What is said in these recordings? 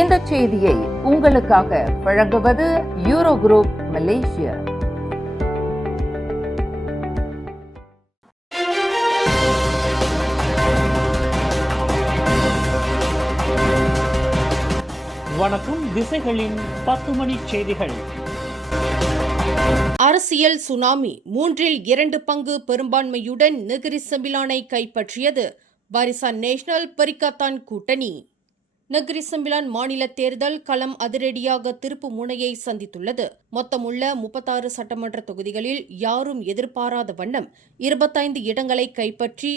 இந்த செய்தியை உங்களுக்காக வழங்குவது யூரோ குரூப் மலேசியா. வணக்கம். திசைகளின் 10 மணி செய்திகள். அரசியல் சுனாமி 2 பங்கு பெரும்பான்மையுடன் நெகிரி செம்பிலானை கைப்பற்றியது பாரிசான் நேஷனல் பரிகாத்தான் கூட்டணி. நெகிரி செம்பிலான் மாநில தேர்தல் களம் அதிரடியாக திருப்பு முனையை சந்தித்துள்ளது. மொத்தமுள்ள 36 சட்டமன்ற தொகுதிகளில் யாரும் எதிர்பாராத வண்ணம் 25 இடங்களை கைப்பற்றி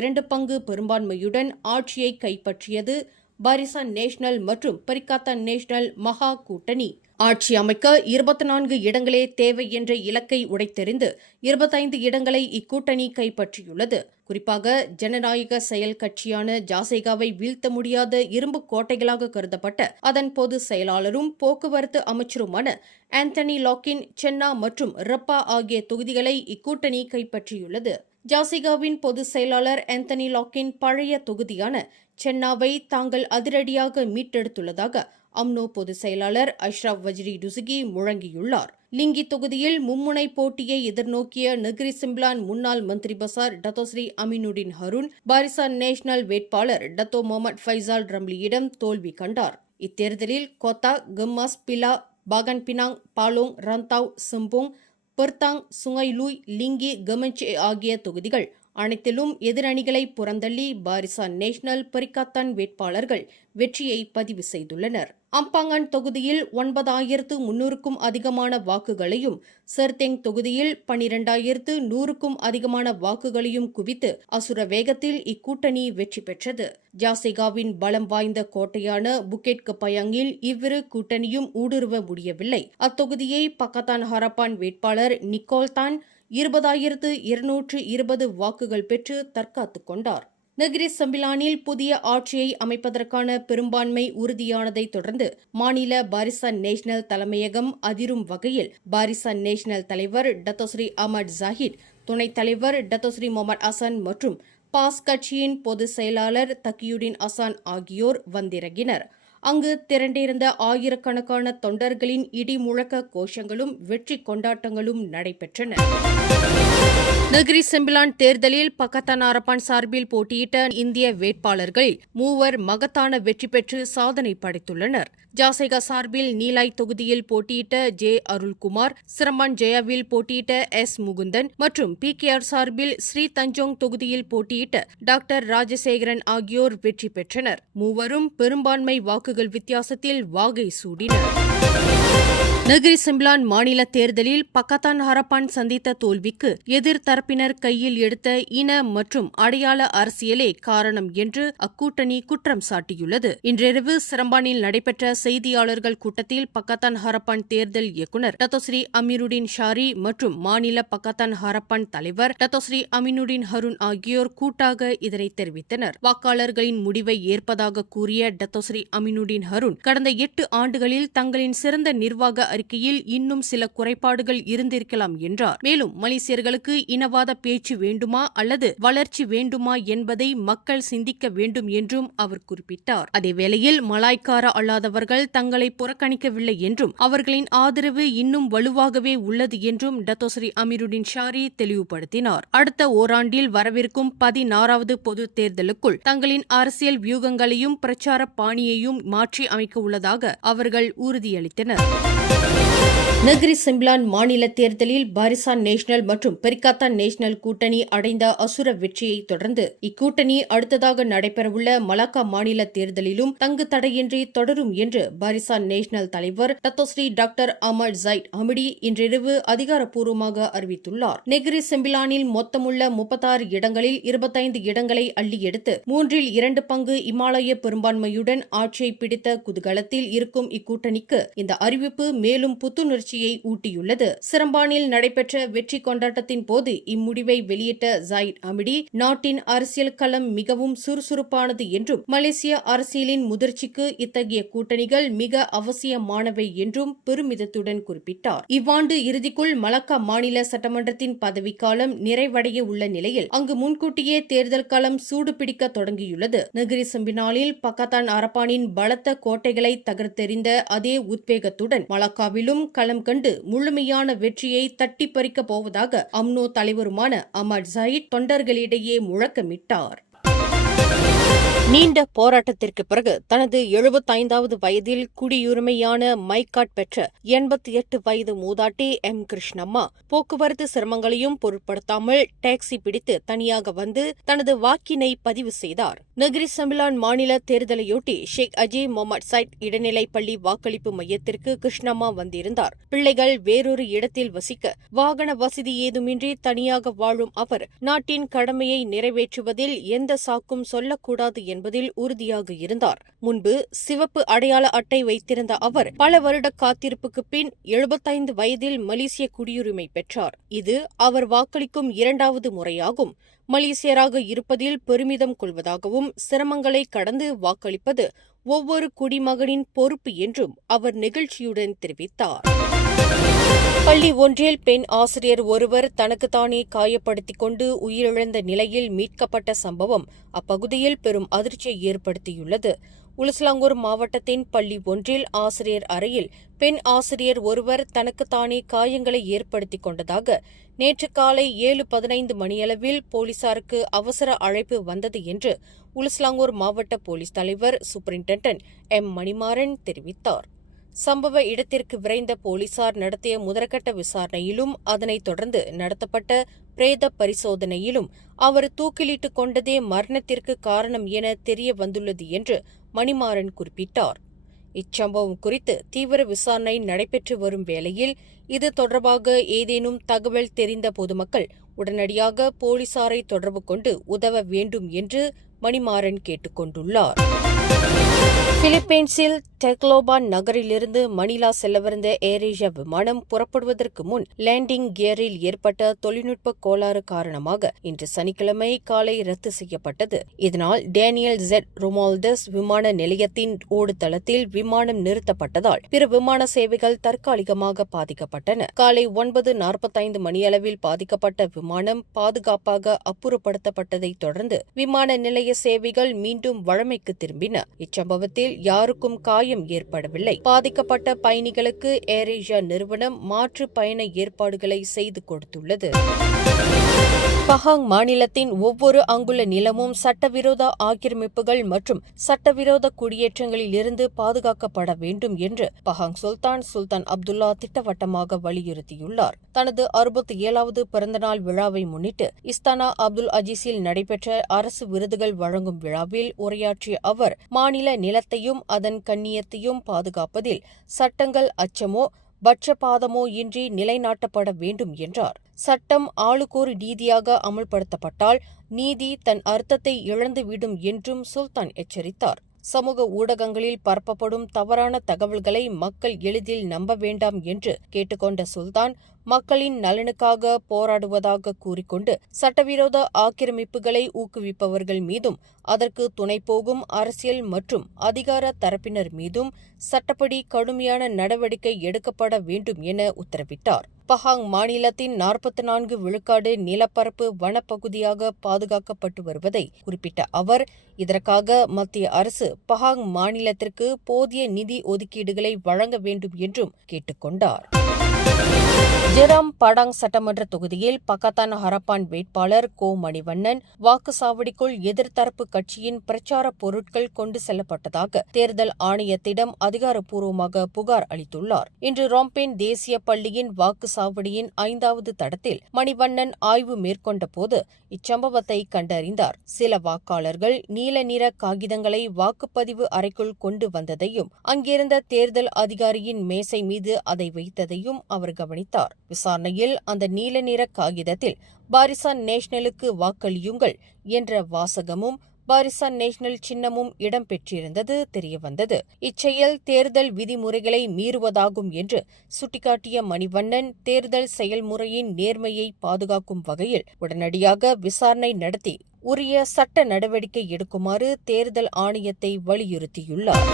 2 பங்கு பெரும்பான்மையுடன் ஆட்சியை கைப்பற்றியது பாரிசான் நேஷனல் மற்றும் பரிகாத்தான் நேஷனல் மகா கூட்டணி. ஆட்சி அமைக்க 24 இடங்களே தேவை என்ற இலக்கை உடைத்தெறிந்து 25 இடங்களை இக்கூட்டணி கைப்பற்றியுள்ளது. குறிப்பாக ஜனநாயக செயல் கட்சியான ஜாசேகாவை வீழ்த்த முடியாத இரும்பு கோட்டைகளாக கருதப்பட்ட அதன் பொதுச் செயலாளரும் போக்குவரத்து அமைச்சருமான ஆந்தனி லாக்கின் சென்னா மற்றும் ரப்பா ஆகிய தொகுதிகளை இக்கூட்டணி கைப்பற்றியுள்ளது. ஜாசிகாவின் பொதுச் செயலாளர் ஆந்தனி லாக்கின் பழைய தொகுதியான சென்னாவை தாங்கள் அதிரடியாக மீட்டெடுத்துள்ளதாக அம்னோ பொதுச் செயலாளர் அஷ்ரப் வஜ்ரி டுசுகி முழங்கியுள்ளார். லிங்கி தொகுதியில் மும்முனை போட்டியை எதிர்நோக்கிய நெகிரி செம்பிலான் முன்னாள் மந்திரி பசார் Datuk Seri Aminuddin Harun Barisan national வேட்பாளர் டத்தோ முகமது ஃபைசால் ரம்லியிடம் தோல்வி கண்டார். இத்தேர்தலில் கோத்தா, கம்மாஸ், பிலா, பாகன் பினாங், பாலோங், ரந்தாவ், செம்போங், பெர்தாங், சுங்கைலூய், லிங்கி, கமன்சே ஆகிய தொகுதிகள் அனைத்திலும் எதிரணிகளை புறந்தள்ளி பாரிசான் நேஷனல் பரிகாத்தான் வேட்பாளர்கள் வெற்றியை பதிவு செய்துள்ளனர். அம்பாங்கான் தொகுதியில் 9300க்கும் அதிகமான வாக்குகளையும், சர்தெங் தொகுதியில் 12100க்கும் அதிகமான வாக்குகளையும் குவித்து அசுர வேகத்தில் இக்கூட்டணி வெற்றி பெற்றது. ஜாசேகாவின் பலம் வாய்ந்த கோட்டையான புக்கெட் கப்பயாங்கில் இவ்விரு கூட்டணியும் ஊடுருவ முடியவில்லை. அத்தொகுதியை பக்கத்தான் ஹரப்பான் வேட்பாளர் நிக்கோல் தான் 20220 வாக்குகள் பெற்று தற்காத்துக் கொண்டார். நெகிரி செம்பிலானில் புதிய ஆட்சியை அமைப்பதற்கான பெரும்பான்மை உறுதியானதை தொடர்ந்து மாநில பாரிசான் நேஷனல் தலைமையகம் அதிரும் வகையில் பாரிசான் நேஷனல் தலைவர் டத்தோஸ்ரீ அஹமட் ஜாஹித், துணைத் தலைவர் டத்தோஸ்ரீ முகமது அசன் மற்றும் பாஸ் கட்சியின் பொதுச் செயலாளர் தக்கியுடின் அசான் ஆகியோர் வந்திறங்கினர். அங்கு திரண்டிருந்த ஆயிரக்கணக்கான தொண்டர்களின் இடி முழக்க கோஷங்களும் வெற்றி கொண்டாட்டங்களும் நடைபெற்றன. நெகிரி செம்பிலான் தேர்தலில் பக்கத்தான் ஹரப்பான் சார்பில் போட்டியிட்ட இந்திய வேட்பாளர்கள் 3 மகத்தான வெற்றி பெற்று சாதனை படைத்துள்ளனர். ஜாசேகா சார்பில் நீலாய் தொகுதியில் போட்டியிட்ட ஜே அருள்குமார், சிரமான் ஜெயாவில் போட்டியிட்ட எஸ் முகுந்தன் மற்றும் PKR சார்பில் ஸ்ரீ தஞ்சோங் தொகுதியில் போட்டியிட்ட டாக்டர் ராஜசேகரன் ஆகியோர் வெற்றி பெற்றனர். மூவரும் பெரும்பான்மை வாக்குகள் வித்தியாசத்தில் வாகை சூடினர். நெகிரி செம்பிலான் மாநில தேர்தலில் பக்கத்தான் ஹரப்பான் சந்தித்த தோல்விக்கு எதிர்த்தரப்பினர் கையில் எடுத்த இன மற்றும் அடையாள அரசியலே காரணம் என்று அக்கூட்டணி குற்றம் சாட்டியுள்ளது. இன்றிரவு சிரம்பானில் நடைபெற்ற செய்தியாளர்கள் கூட்டத்தில் பக்கத்தான் ஹரப்பான் தேர்தல் இயக்குநர் டத்தோஸ்ரீ அமீருடின் ஷாரி மற்றும் மாநில பக்கத்தான் ஹரப்பான் தலைவர் டத்தோஸ்ரீ அமீனுடின் ஹருன் ஆகியோர் கூட்டாக இதனை தெரிவித்தனர். வாக்காளர்களின் முடிவை ஏற்பதாக கூறிய டத்தோஸ்ரீ அமீனுடின் ஹருன் கடந்த 8 ஆண்டுகளில் தங்களின் சிறந்த நிர்வாக அறிக்கையில் இன்னும் சில குறைபாடுகள் இருந்திருக்கலாம் என்றார். மேலும் மலேசியர்களுக்கு இனவாத பேச்சு வேண்டுமா அல்லது வளர்ச்சி வேண்டுமா என்பதை மக்கள் சிந்திக்க வேண்டும் என்றும் அவர் குறிப்பிட்டார். அதேவேளையில் மலாய்க்கார அல்லாதவர்கள் தங்களை புறக்கணிக்கவில்லை என்றும் அவர்களின் ஆதரவு இன்னும் வலுவாகவே உள்ளது என்றும் டத்தோஸ்ரீ அமீருடின் ஷாரி தெளிவுபடுத்தினார். அடுத்த ஓராண்டில் வரவிருக்கும் 16வது பொது தேர்தலுக்குள் தங்களின் அரசியல் வியூகங்களையும் பிரச்சார பாணியையும் மாற்றி அமைக்க உள்ளதாக அவர்கள் உறுதியளித்தனர். நெகிரி செம்பிலான் மாநில தேர்தலில் பாரிசான் நேஷனல் மற்றும் பரிகாத்தான் நேஷனல் கூட்டணி அடைந்த அசுர வெற்றியை தொடர்ந்து இக்கூட்டணி அடுத்ததாக நடைபெறவுள்ள மலாக்கா மாநில தேர்தலிலும் தங்கு தடையின்றி தொடரும் என்று பாரிசான் நேஷனல் தலைவர் Dato' Sri doctor Ahmad Zahid Hamidi இன்றிரவு அதிகாரப்பூர்வமாக அறிவித்துள்ளார். நெகிரி செம்பிலானில் மொத்தமுள்ள 36 இடங்களில் 25 இடங்களை அள்ளி எடுத்து 2 பங்கு இமாலய பெரும்பான்மையுடன் ஆட்சியை பிடித்த குதூகலத்தில் இருக்கும் இக்கூட்டணிக்கு இந்த அறிவிப்பு மேலும் புத்துணர்ச்சி அதிர்ச்சியை ஊட்டியுள்ளது. சிரம்பானில் நடைபெற்ற வெற்றி கொண்டாட்டத்தின் போது இம்முடிவை வெளியிட்ட ஜாயிட் அமிடி, நாட்டின் அரசியல் களம் மிகவும் சுறுசுறுப்பானது என்றும் மலேசிய அரசியலின் முதிர்ச்சிக்கு இத்தகைய கூட்டணிகள் மிக அவசியமானவை என்றும் பெருமிதத்துடன் குறிப்பிட்டார். இவ்வாண்டு இறுதிக்குள் மலாக்கா மாநில சட்டமன்றத்தின் பதவிக்காலம் நிறைவடைய உள்ள நிலையில் அங்கு முன்கூட்டியே தேர்தல் களம் சூடுபிடிக்க தொடங்கியுள்ளது. நெகிரி செம்பிலானில் பக்காத்தான் அரப்பானின் பலத்த கோட்டைகளை தகர்த்தெறிந்த அதே உத்வேகத்துடன் மலாக்காவிலும் களம் கண்டு முழுமையான வெற்றியை தட்டி பறிக்கப் போவதாக அம்னோ தலைவருமான அஹ்மத் ஜாயிட் தொண்டர்களிடையே முழக்கமிட்டார். நீண்ட போராட்டத்திற்கு பிறகு தனது 75வது வயதில் குடியுரிமையான மை கார்டு பெற்ற 88 வயது மூதாட்டி எம். கிருஷ்ணம்மா போக்குவரத்து சிரமங்களையும் பொருட்படுத்தாமல் டாக்ஸி பிடித்து தனியாக வந்து தனது வாக்கினை பதிவு செய்தார். நெகிரி செம்பிலான் மாநில தேர்தலையொட்டி ஷேக் அஜி முகமது சைட் இடைநிலைப் பள்ளி வாக்களிப்பு மையத்திற்கு கிருஷ்ணம்மா வந்திருந்தார். பிள்ளைகள் வேறொரு இடத்தில் வசிக்க வாகன வசதி ஏதுமின்றி தனியாக வாழும் அவர் நாட்டின் கடமையை நிறைவேற்றுவதில் எந்த சாக்கும் சொல்லக்கூடாது என்பதில் உறுதியாக இருந்தார். முன்பு சிவப்பு அடையாள அட்டை வைத்திருந்த அவர் பல வருட காத்திருப்புக்கு பின் 75 வயதில் மலேசிய குடியுரிமை பெற்றார். இது அவர் வாக்களிக்கும் 2வது முறையாகும். மலேசியராக இருப்பதில் பெருமிதம் கொள்வதாகவும் சிரமங்களை கடந்து வாக்களிப்பது ஒவ்வொரு குடிமகனின் பொறுப்பு என்றும் அவர் நெகிழ்ச்சியுடன் தெரிவித்தார். பள்ளி ஒன்றில் பெண் ஆசிரியர் ஒருவர் தனக்குத்தானே காயப்படுத்திக் கொண்டு உயிரிழந்த நிலையில் மீட்கப்பட்ட சம்பவம் அப்பகுதியில் பெரும் அதிர்ச்சியை ஏற்படுத்தியுள்ளது. உலுஸ்லாங்கூர் மாவட்டத்தின் பள்ளி ஒன்றில் ஆசிரியர் அறையில் பெண் ஆசிரியர் ஒருவர் தனக்குத்தானே காயங்களை ஏற்படுத்திக் கொண்டதாக நேற்று காலை 7:15 மணியளவில் போலீசாருக்கு அவசர அழைப்பு வந்தது என்று உலுஸ்லாங்கூர் மாவட்ட போலீஸ் தலைவர் சூப்பரிண்டென்டன்ட் எம். மணிமாறன் தெரிவித்தார். சம்பவ இடத்திற்கு விரைந்த போலீசார் நடத்திய முதற்கட்ட விசாரணையிலும் அதனைத் தொடர்ந்து நடத்தப்பட்ட பிரேத பரிசோதனையிலும் அவர் தூக்கிலிட்டுக் கொண்டதே மரணத்திற்கு காரணம் என தெரிய வந்துள்ளது என்று மணிமாறன் குறிப்பிட்டார். இச்சம்பவம் குறித்து தீவிர விசாரணை நடைபெற்று வரும் வேளையில் இது தொடர்பாக ஏதேனும் தகவல் தெரிந்த பொதுமக்கள் உடனடியாக போலீசாரை தொடர்பு கொண்டு உதவ வேண்டும் என்று மணிமாறன் கேட்டுக் கொண்டுள்ளார். பிலிப்பைன்ஸில் டெக்லோபான் நகரிலிருந்து மணிலா செல்லவிருந்த ஏர் ஏசியா விமானம் புறப்படுவதற்கு முன் லேண்டிங் கியரில் ஏற்பட்ட தொழில்நுட்ப கோளாறு காரணமாக இன்று சனிக்கிழமை காலை ரத்து செய்யப்பட்டது. இதனால் டேனியல் ஜெட் ரொமால்டஸ் விமான நிலையத்தின் ஓடுதளத்தில் விமானம் நிறுத்தப்பட்டதால் பிற விமான சேவைகள் தற்காலிகமாக பாதிக்கப்பட்டன. காலை 9:45 மணியளவில் பாதிக்கப்பட்ட விமானம் பாதுகாப்பாக அப்புறப்படுத்தப்பட்டதைத் தொடர்ந்து விமான நிலைய சேவைகள் மீண்டும் வழமைக்கு திரும்பின. இச்சம்பவத்தில் யாருக்கும் காயம் ஏற்படவில்லை. பாதிக்கப்பட்ட பயணிகளுக்கு ஏர் ஏசியா நிறுவனம் மாற்று பயண ஏற்பாடுகளை செய்து கொடுத்துள்ளது. பஹாங் மாநிலத்தின் ஒவ்வொரு அங்குல நிலமும் சட்டவிரோத ஆக்கிரமிப்புகள் மற்றும் சட்டவிரோத குடியேற்றங்களில் இருந்து பாதுகாக்கப்பட வேண்டும் என்று பஹாங் சுல்தான் அப்துல்லா திட்டவட்டமாக வலியுறுத்தியுள்ளார். தனது 67வது பிறந்தநாள் விழாவை முன்னிட்டு இஸ்தானா அப்துல் அஜீஸில் நடைபெற்ற அரசு விருதுகள் வழங்கும் விழாவில் உரையாற்றிய அவர் மாநில நிலத்தையும் அதன் கண்ணியத்தையும் பாதுகாப்பதில் சட்டங்கள் அச்சமோ பட்சபாதமோ இன்றி நிலைநாட்டப்பட வேண்டும் என்றார். சட்டம் ஆளுக்கொரு நீதியாக அமல்படுத்தப்பட்டால் நீதி தன் அர்த்தத்தை இழந்துவிடும் என்றும் சுல்தான் எச்சரித்தார். சமூக ஊடகங்களில் பரப்பப்படும் தவறான தகவல்களை மக்கள் எளிதில் நம்ப வேண்டாம் என்று கேட்டுக்கொண்ட சுல்தான் மக்களின் நலனுக்காக போராடுவதாக கூறிக்கொண்டு சட்டவிரோத ஆக்கிரமிப்புகளை ஊக்குவிப்பவர்கள் மீதும் அதற்கு துணை போகும் அரசியல் மற்றும் அதிகார தரப்பினர் மீதும் சட்டப்படி கடுமையான நடவடிக்கை எடுக்கப்பட வேண்டும் என உத்தரவிட்டார். பஹாங் மாநிலத்தின் 44 விழுக்காடு நிலப்பரப்பு வனப்பகுதியாக பாதுகாக்கப்பட்டு வருவதை குறிப்பிட்ட அவர் இதற்காக மத்திய அரசு பஹாங் மாநிலத்திற்கு போதிய நிதி ஒதுக்கீடுகளை வழங்க வேண்டும் என்றும் கேட்டுக்கொண்டார். ஜெராம் படாங் சட்டமன்ற தொகுதியில் பக்காத்தான் ஹரப்பான் வேட்பாளர் கோ மணிவண்ணன் வாக்குச்சாவடிக்குள் எதிர்த்தரப்பு கட்சியின் பிரச்சார பொருட்கள் கொண்டு செல்லப்பட்டதாக தேர்தல் ஆணையத்திடம் அதிகாரப்பூர்வமாக புகார் அளித்துள்ளார். இன்று ராம்பேன் தேசிய பள்ளியின் வாக்குச்சாவடியின் 5வது தடத்தில் மணிவண்ணன் ஆய்வு மேற்கொண்ட போது இச்சம்பவத்தை கண்டறிந்தார். சில வாக்காளர்கள் நீல நிற காகிதங்களை வாக்குப்பதிவு அறைக்குள் கொண்டு வந்ததையும் அங்கிருந்த தேர்தல் அதிகாரியின் மேசை மீது அதை வைத்ததையும் அவர் கவனித்தார். விசாரணையில் அந்த நீல நிற காகிதத்தில் பாரிசான் நேஷனலுக்கு வாக்களியுங்கள் என்ற வாசகமும் பாரிசான் நேஷனல் சின்னமும் இடம்பெற்றிருந்தது தெரியவந்தது. இச்செயல் தேர்தல் விதிமுறைகளை மீறுவதாகும் என்று சுட்டிக்காட்டிய மணிவண்ணன், தேர்தல் செயல்முறையின் நேர்மையை பாதுகாக்கும் வகையில் உடனடியாக விசாரணை நடத்தி உரிய சட்ட நடவடிக்கை எடுக்குமாறு தேர்தல் ஆணையத்தை வலியுறுத்தியுள்ளார்.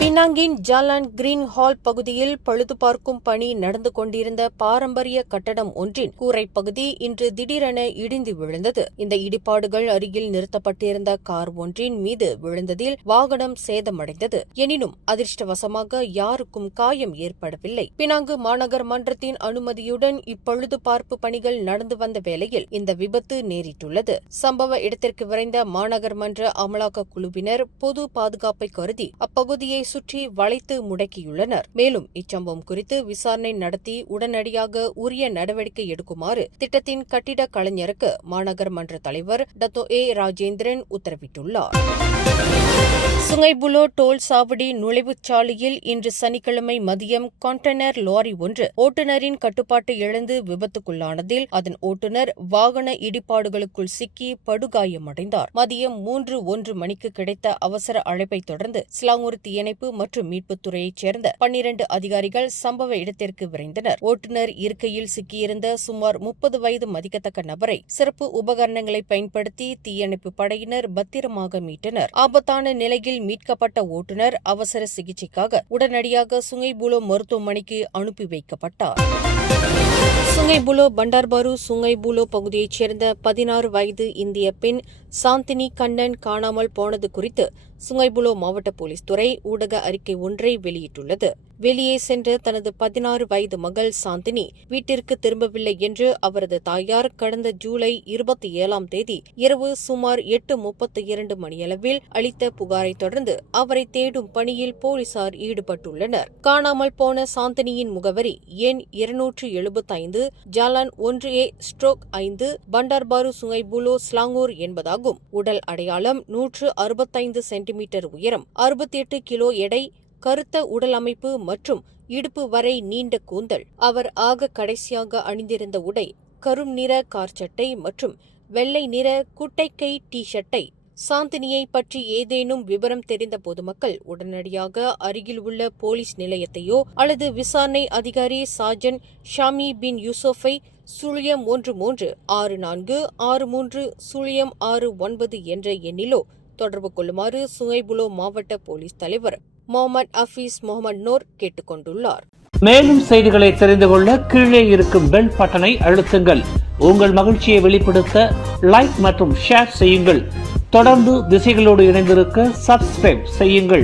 பினாங்கின் ஜாலான் கிரீன் ஹால் பகுதியில் பழுதுபார்க்கும் பணி நடந்து கொண்டிருந்த பாரம்பரிய கட்டடம் ஒன்றின் கூரைப்பகுதி இன்று திடீரென இடிந்து விழுந்தது. இந்த இடிபாடுகள் அருகில் நிறுத்தப்பட்டிருந்த கார் ஒன்றின் மீது விழுந்ததில் வாகனம் சேதமடைந்தது. எனினும் அதிர்ஷ்டவசமாக யாருக்கும் காயம் ஏற்படவில்லை. பினாங்கு மாநகர் மன்றத்தின் அனுமதியுடன் இப்பழுதுபார்ப்பு பணிகள் நடந்து வந்த வேளையில் இந்த விபத்து நேரிட்டுள்ளது. சம்பவ இடத்திற்கு விரைந்த மாநகர் மன்ற அமலாக்க குழுவினர் பொது பாதுகாப்பை கருதி அப்பகுதியை சுற்றி வளைத்து முடக்கியுள்ளனர். மேலும் இச்சம்பவம் குறித்து விசாரணை நடத்தி உடனடியாக உரிய நடவடிக்கை எடுக்குமாறு திட்டத்தின் கட்டிட கலைஞருக்கு மாநகர் மன்ற தலைவர் டத்தோ ஏ ராஜேந்திரன் உத்தரவிட்டுள்ளார். சுங்கைபுலோ டோல் சாவடி நுழைவுச் சாலையில் இன்று சனிக்கிழமை மதியம் கண்டெய்னர் லாரி ஒன்று ஓட்டுநரின் கட்டுப்பாட்டை இழந்து விபத்துக்குள்ளானதில் அதன் ஓட்டுநர் வாகன இடிபாடுகளுக்குள் சிக்கி படுகாயமடைந்தார். மதியம் 3:01 மணிக்கு கிடைத்த அவசர அழைப்பை தொடர்ந்து ஸ்லாங்கூர் தீயணைப்பு மற்றும் மீட்புத்துறையைச் சேர்ந்த 12 அதிகாரிகள் சம்பவ இடத்திற்கு விரைந்தனர். ஓட்டுநர் இருக்கையில் சிக்கியிருந்த சுமார் 30 வயது மதிக்கத்தக்க நபரை சிறப்பு உபகரணங்களை பயன்படுத்தி தீயணைப்பு படையினர் பத்திரமாக மீட்டனர். ஆபத்தான நிலையில் மீட்கப்பட்ட ஓட்டுநர் அவசர சிகிச்சைக்காக உடனடியாக சுங்கைபுலோ மருத்துவமனைக்கு அனுப்பி வைக்கப்பட்டார். சுங்கைபுலோ பண்டார்பாரு சுங்கைபுலோ பகுதியைச் சேர்ந்த 16 வயது இந்திய பெண் சாந்தினி கண்ணன் காணாமல் போனது குறித்து சுங்கைபுலோ மாவட்ட போலீஸ் துறை ஊடக அறிக்கை ஒன்றை வெளியிட்டுள்ளது. வெளியே சென்ற தனது 16 வயது மகள் சாந்தினி வீட்டிற்கு திரும்பவில்லை என்று அவரது தாயார் கடந்த ஜூலை 27ஆம் தேதி இரவு சுமார் 8:32 மணியளவில் அளித்த புகாரை தொடர்ந்து அவரை தேடும் பணியில் போலீசார் ஈடுபட்டுள்ளனர். காணாமல் போன சாந்தினியின் முகவரி எண் 275 ஜாலான் 1A/5 பண்டார்பாரு சுங்கைபுலோ ஸ்லாங்கூர் என்பதாகும். உடல் அடையாளம் 165 சென்டிமீட்டர் உயரம், 68 கிலோ எடை, கருத்த உடல் அமைப்பு மற்றும் இடுப்பு வரை நீண்ட கூந்தல். அவர் ஆக கடைசியாக அணிந்திருந்த உடை கரும் நிற கார் சட்டை மற்றும் வெள்ளை நிற குட்டைக்கை டி ஷர்ட்டை. சாந்தினியை பற்றி ஏதேனும் விவரம் தெரிந்த பொதுமக்கள் உடனடியாக அருகில் உள்ள போலீஸ் நிலையத்தையோ அல்லது விசாரணை அதிகாரி சார்ஜன் ஷாமி பின் யூசுஃபை 01364363069 என்ற எண்ணிலோ தொடர்பு கொள்ளுமாறு சுங்கைபுலோ மாவட்ட போலீஸ் தலைவர் முகமது ஹபீஸ் முகமது நூர் கேட்டுக் கொண்டுள்ளார். மேலும் செய்திகளை தெரிந்து கொள்ள கீழே இருக்கும் பெல் பட்டனை அழுத்துங்கள். உங்கள் மகிழ்ச்சியை வெளிப்படுத்த லைக் மற்றும் ஷேர் செய்யுங்கள். தொடர்ந்து திசைகளோடு இணைந்திருக்க சப்ஸ்கிரைப் செய்யுங்கள்.